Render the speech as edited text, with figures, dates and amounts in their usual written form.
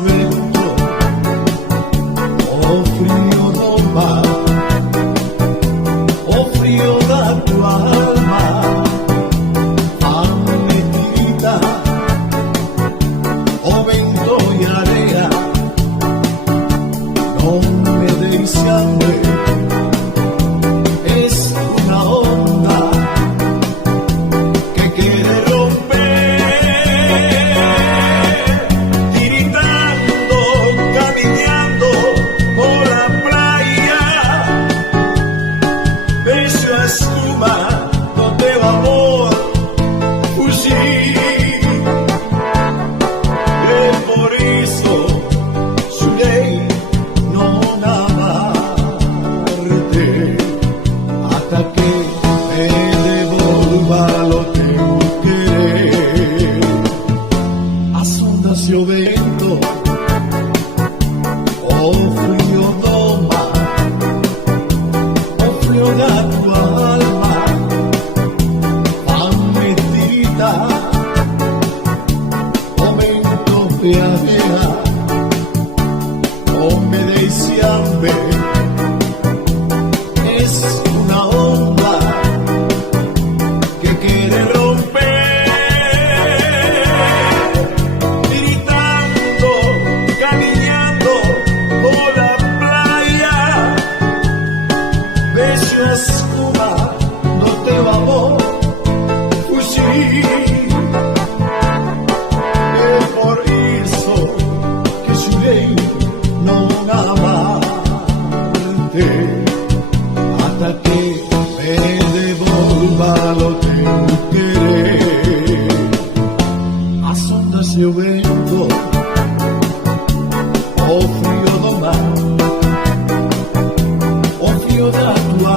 vento, o frío do mar, o frío da tua alma, ametida, o vento e area, non me deixa ver. Es una onda que quiere romper, tiritando, caminando por la playa, beso a espuma do teu amor fugir, e por isso xurei non amarte, hasta que me devolva lo teu querer. As ondas e o vento, o frío do mar, o frío da tua alma, fan metida, o vento de avea, non me deixan ver. Es una onda que quiere romper, gritando, caminando por la playa, beso a espuma do teu amor fugir, e por isso que xurei non amarte, hasta que me devolva lo teu querer. As ondas e o vento, o frío do mar, o frío da tua